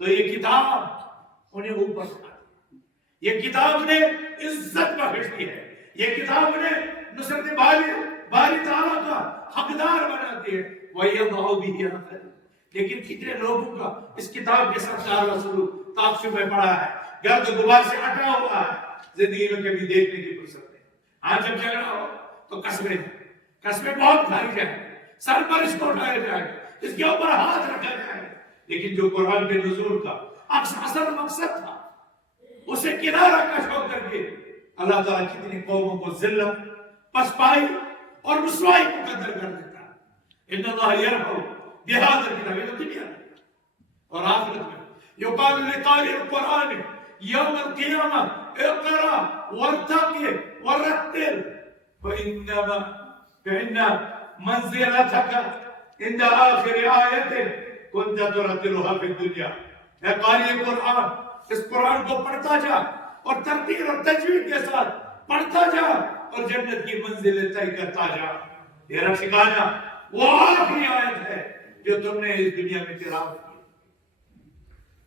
تو یہ کتاب انہیں اوپر اٹھا دی، یہ کتاب نے عزت بخش دی ہے، یہ کتاب نے نصرت باری تعالیٰ کا حقدار بناتی ہے۔ وَيَضَعُ بِهِ آخَرِينَ، لیکن کتنے لوگوں کا اس کتاب کے ساتھ تعلق سلوک تعصب میں پڑا ہے، گرد و غبار سے ہٹا ہوا ہے، زندگی میں کبھی دیکھنے کی فرصت نہیں۔ آج جب جھگڑا ہو تو قصبے بہت کھائی جائیں، سر پر اس کو اٹھایا جائے، اس کے اوپر ہاتھ رکھا جائے، لیکن جو قرآن کے نزول کا اصل مقصد تھا اسے کنارہ کش ہو کر کے اللہ تعالیٰ کتنی قوموں کو ذلت، پسپائی اور رسوائی مقدر کر دیتا ہے۔ ان اللہ یرحم بہذا الکتاب، یہ دنیا میں اور آخرت میں یقال لقارئ القرآن یوم القیامہ اقرأ وارتقِ ورتل فإن منزلتك عند آخر آیت كنت ترتلها في الدنیا۔ اے قاری قرآن، اس قرآن کو پڑھتا جا اور ترتیل اور تجوید کے ساتھ پڑھتا جا اور جنت کی منزل طے کرتا جا۔ تیرا ٹھکانہ وہ آخری آیت ہے جو تم نے اس دنیا میں تلاوت کی۔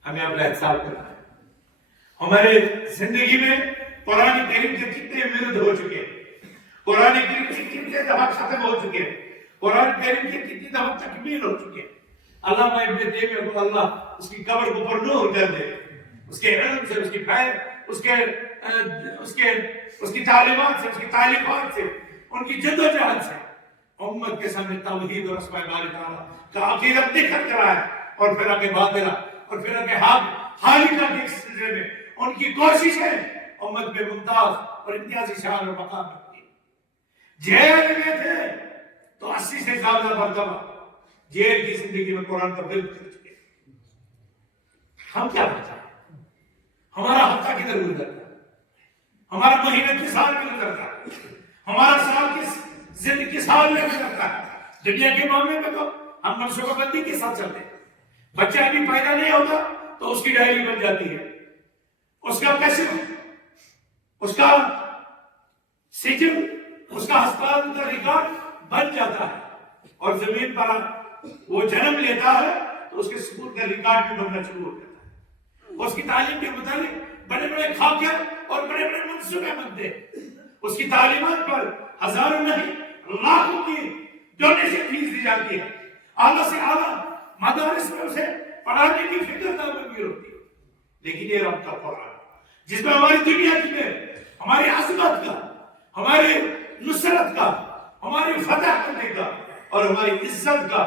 ہمیں اپنا حساب کرنا ہے۔ ہمارے زندگی میں قرآن کریم کے کتنے ورد ہو چکے ہیں، قرآن کریم کے کتنے دفعہ ختم ہو چکے ہیں، قرآن کریم کے کتنی دفعہ تکمیل ہو چکے ہیں۔ علامہ ابن تیمیہ کو اللہ اس کی قبر کو پر نور کر دے، اس کے علم سے، اس کی فہم، اس کی تعلیمات سے، اس کی تعلیمات سے، ان کی جدوجہد سے امت کے سامنے توحید اور اسماء باری تعالیٰ کا عقیدت نکھر کر آیا، اور پھر آگے باطلہ اور پھر آگے حالقہ کے سلسلے میں ان کی کوششیں امت میں ممتاز اور امتیازی شان اور مقام رکھتی ہے۔ جیل میں تھے تو 80 سے زیادہ مرتبہ جیل کی زندگی میں قرآن کا ورد کر چکے۔ ہم کیا کرتے ہیں؟ ہمارا ہفتہ کدھر گزرتا ہے، ہمارا مہینہ کس سال میں گزرتا ہے، ہمارا سال کس حال میں گزرتا ہے۔ دنیا کے معاملے میں تو ہم منصوبہ بندی کے ساتھ چلتے ہیں۔ بچہ ابھی پیدا نہیں ہوتا تو اس کی ڈائری بن جاتی ہے، اس کا کیسے، اس کا سجن، اس کا ہسپتال کا ریکارڈ بن جاتا ہے، اور زمین پر وہ جنم لیتا ہے تو اس کے سکول کا ریکارڈ بھی بننا شروع ہو جاتا ہے۔ اس کی تعلیم کے متعلق بڑے بڑے خاکے اور بڑے بڑے منصوبے بنتے ہیں۔ اس کی تعلیمات پر ہزاروں نہیں لاکھوں کی ڈونیشن فیس دی جاتی ہے، اعلیٰ سے اعلیٰ مدارس میں اسے پڑھانے کی فکر تعمیر ہوتی ہے۔ لیکن یہ رب کا قرآن جس میں ہماری دنیا کی میں ہماری عظمت کا، ہماری نصرت کا، ہماری فتح کرنے کا اور ہماری عزت کا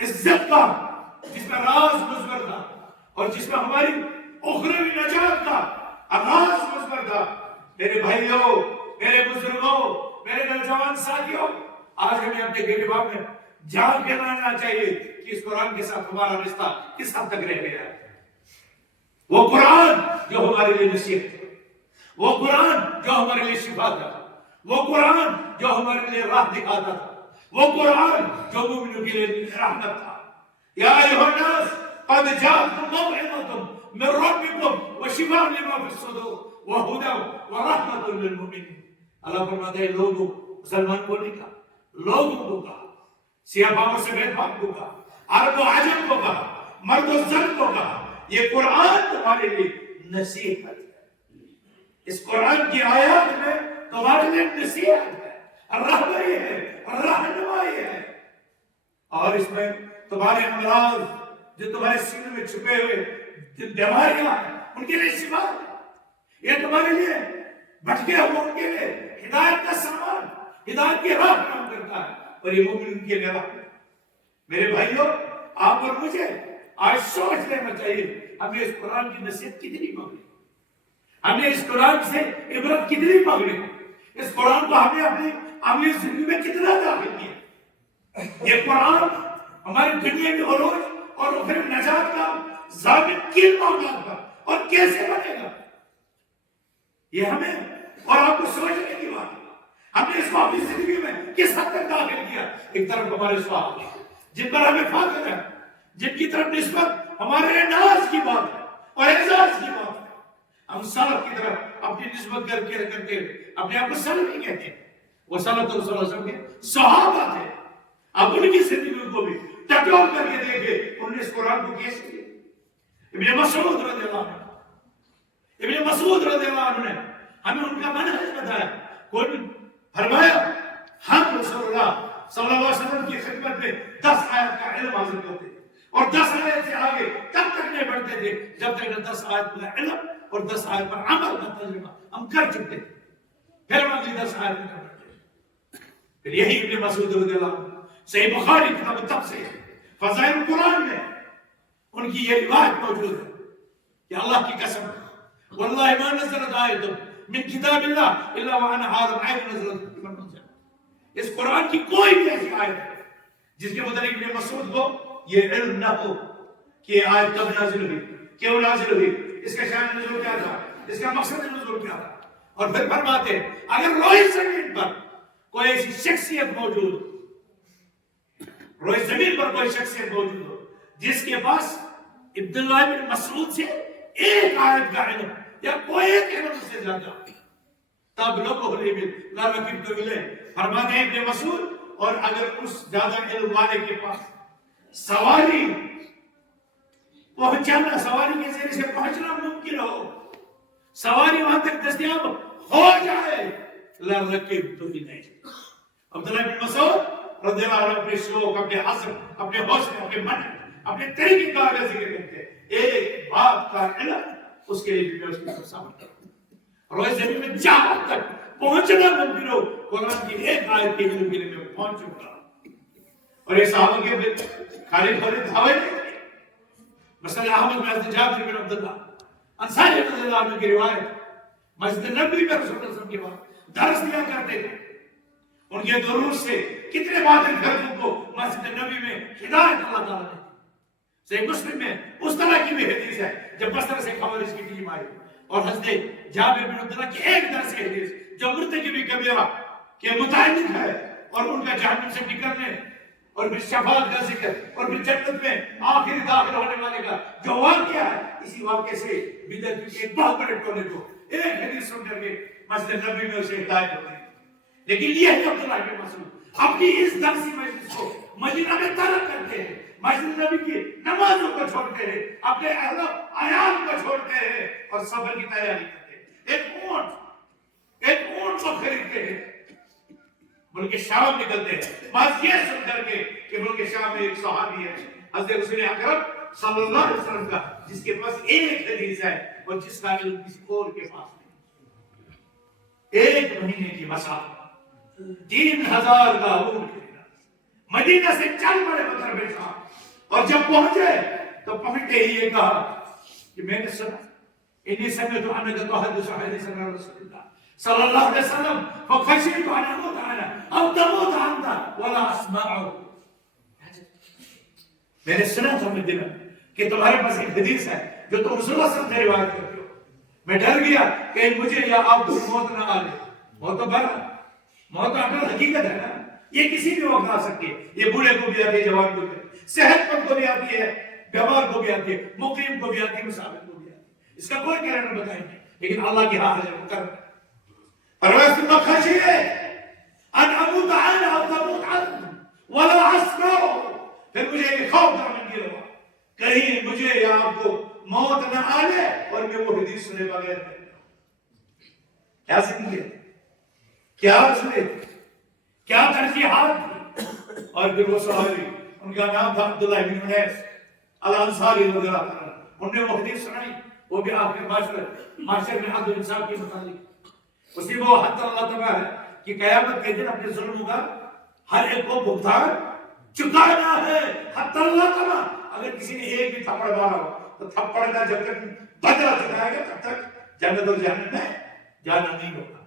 جس میں راز مضمر تھا، اور جس میں ہماری اخروی نجات کا آغاز مضمر تھا۔ میرے بھائیوں، میرے بزرگوں، میرے نوجوان ساتھیوں، آج ہمیں اپنے گریبان میں جان کے لانا چاہیے کہ اس قرآن کے ساتھ ہمارا رشتہ کس حد تک رہ گیا ہے۔ وہ قرآن جو ہمارے لیے نصیحت تھا، وہ قرآن جو ہمارے لیے شفا تھا، وہ قرآن جو ہمارے لیے راہ دکھاتا تھا، وہ قرآن جو مومنوں کے لیے رحمت تھا۔ یا ایھا الناس قد جاءتکم موعظۃ من ربکم وشفاء لما فی الصدور وہدی ورحمۃ للمؤمنین۔ اللہ فرماتا ہے لوگوں، مسلمان کو نہیں کہا، لوگوں کو کہا، سیاہ فام سے سفید فام کو کہا، عرب و عجم کو کہا، مرد و زن کو کہا، یہ قرآن تمہارے لیے نصیحت ہے۔ اس قرآن کی آیات میں تمہارے لیے نصیحت ہے، رہبری ہے، رہنمائی ہے، اور اس میں تمہارے امراض جو تمہارے سینے میں چھپے ہوئے بیماریاں ہیں ان کے لیے شفا ہے۔ یہ تمہارے لیے بھٹکے ہوئے ان کے لیے ہدایت کا سامان، ہدایت کی راہ کام کرتا ہے، اور یہ مومن ان کے لیے رحمت۔ میرے بھائیوں، آپ اور مجھے آج سوچ لینا چاہیے ہمیں اس قرآن کی نصیحت کتنی مانگنی، ہمیں اس قرآن سے عبرت کتنی مانگنی، اس قرآن کو ہمیں اپنی عملی زندگی میں کتنا داخل کیا۔ یہ قرآن ہماری دنیا میں عروج اور اخروی نجات کا ضابط کن معاملات کا اور کیسے بنے گا، یہ ہمیں اور آپ کو سوچنے کی بات ہے۔ ہم نے اس کو اپنی زندگی میں کس حد تک داخل کیا۔ ایک طرف ہمارے سوال جن پر ہمیں فخر ہے، جن کی طرف نسبت ہمارے لیے ناز کی بات ہے اور اعزاز کی بات ہے، ہم سلف کی طرف اپنی نسبت کرتے اپنے آپ کو سلف نہیں کہتے، وہ صلی اللہ علیہ وسلم کے صحابہ تھے۔ اب ان کی زندگی کو بھی ٹٹول کر کے دیکھے، انہوں نے اس قرآن کو کیسے کیا۔ ابن مسعود رضی اللہ عنہ، ابن مسعود رضی اللہ عنہ نے ہمیں ان کا منہج بتایا. کون فرمایا ہم رسول اللہ صلی اللہ علیہ وسلم کی خدمت میں 10 آیت کا علم حاصل کرتے تھے اور 10 آیت سے آگے تب تک نہیں بڑھتے تھے جب تک 10 آیت کا علم اور 10 آیت پر عمل کا تجربہ ہم کر چکتے تھے. پھر ہم اگلی 10 آیت میں بڑھتے. پھر یہی ابن مسعود رضی اللہ عنہ صحیح بخاری کتاب التفسیر فضائل القرآن میں ان کی یہ روایت موجود ہے کہ اللہ کی قسم واللہ ما نزلت آیت من کتاب اللہ الا وانا عالم آیت نزلت من منزل. اس قرآن کی کوئی بھی ایسی آیت ہے جس کے متعلق ابن مسعود کو یہ علم نہ ہو کہ یہ آیت کب نازل ہوئی، کیوں نازل ہوئی، اس کا شان نزول کیا تھا، اس کا مقصد نزول کیا تھا. اور پھر فرماتے ہیں اگر روئے زمین پر کوئی ایسی شخصیت موجود ہو، روئے زمین پر کوئی شخصیت موجود ہو جس کے پاس عبداللہ بن مسعود سے ایک آیت کا علم یا کوئی ایک علم اس سے زیادہ تب لوگوں نے بھی لا رکب تو ملے. فرماتے ہیں ابن مسعود اور اگر اس زیادہ علم والے کے پاس سواری پہنچانا، سواری کے ذریعے سے پہنچنا ممکن ہو، سواری وہاں تک دستیاب ہو جائے، لا رکب تو ملے. عبداللہ بن مسعود رضی اللہ عنہ اپنے شوق، اپنے عزم، اپنے حوصلے، اپنے من، اپنے طریقے کا ذکر کرتے ہیں. ایک بات کا علم اس کے لیے بھی اس کی سامنے کرتا ہوں. روئے زمین میں جہاں تک پہنچنا ممکن ہو قرآن کی ایک آیت کے علم کے لیے میں پہنچ چکا ہوں. اور یہ صحابہ کے خالد خالد دعوے تھے. مثلا احمد میں حضرت جابر بن عبداللہ انصاری رضی اللہ عنہ کی روایت مسجد نبوی میں رسول اللہ صلی اللہ علیہ وسلم کے بعد درس دیا کرتے تھے. ان کے دروس سے کتنے باطل فرقوں کو مسجد نبوی میں ہدایت اللہ تعالیٰ نے. صحیح مسلم میں اس طرح کی بھی حدیث ہے جب بصرہ سے خوارج کی ٹیم آئی اور حضرت جابر بن عبداللہ کی ایک درس کی حدیث جو مرتکب کبیرہ کے متعلق ہے اور ان کا جہنم سے نکلنے اور پھر شفاعت کا ذکر اور پھر جنت میں آخری داخل ہونے والے کا جو واقعہ ہے، اسی واقعے سے بدعت کے ایک بہت بڑے ٹولے کو ایک حدیث سن کر کے مسجد نبوی میں اسے ہدایت ہوتی ہے. لیکن یہ ہے عبداللہ بن مسعود اپنی اس درسی مجلس کو مدینہ میں ترک کرتے ہیں، مسجد نبی کی نمازوں کو چھوڑتے ہیں، اپنے اہل عیال کو چھوڑتے ہیں اور سفر کی تیاری کرتے ہیں. ایک اونٹ کو خریدتے ہیں، ملک شام نکلتے ہیں. بات یہ سن کر کے کہ ملک شام میں ایک صحابی ہے حضرت رسول اکرم صلی اللہ علیہ وسلم کا جس کے پاس ایک حدیث ہے اور جس کا علم کسی اور کے پاس نہیں. 1 مہینے کی مسافت 3000 کا اونٹ خریدا، مدینہ سے چل پڑے مطر میں صاحب. اور جب پہنچے تو پہنچتے ہی یہ کہا کہ میں نے سنا انی سمعت انک تحدث حدیثا عن رسول اللہ صلی اللہ علیہ وسلم فخشیت ان اموت انا او تموت انت ولا اسمعه. میں نے سنا تھا مدینہ کہ تمہارے پاس ایک حدیث ہے جو تم رسول اللہ صلی اللہ علیہ وسلم سے روایت کرتے ہو. میں ڈر گیا کہ مجھے یا آپ کو موت نہ آ جائے. موت تو بڑا، موت تو اصل حقیقت ہے نا، یہ کسی بھی وقت آ سکتی ہے. یہ بوڑھے کو بھی آتی ہے، جوان کو بھی آتی ہے، صحت مند کو بھی آتی ہے، بیمار کو بھی آتی ہے، مقیم کو بھی آتی ہے، مسافر کو بھی آتی ہے. اس کا کوئی کہنا نہیں بتائیں گے، لیکن اللہ کی ہاتھ ہے وہ کر رہا ہے. پرواز میں خشی ہے ان اموت انا او تموت انت ولا اسمع. پھر مجھے یہ خوف تھا من گرا کہیں مجھے یا آپ کو موت نہ آ جائے اور میں وہ حدیث سنے بغیر رہ جاؤں. کیا سنگے، کیا سنے، کیا ترجیحات تھی. اور پھر وہ صحابی ان کا نام تھا عبداللہ بن انیس الانصاری رضی اللہ عنہ. انہوں نے وہ حدیث سنائی، وہ بھی آخر معاشر میں عدل انصاف کے متعلق. اسی وہ حد اللہ تبارک ہے کہ قیامت کے دن اپنے ظلم کا ہر ایک کو بھگتان چکانا ہے. حد اللہ تبارک اگر کسی نے ایک بھی تھپڑ مارا ہو تو تھپڑ کا جب تک بدلہ چکائے گا تب تک جنت اور جہنم میں جانا نہیں ہوگا.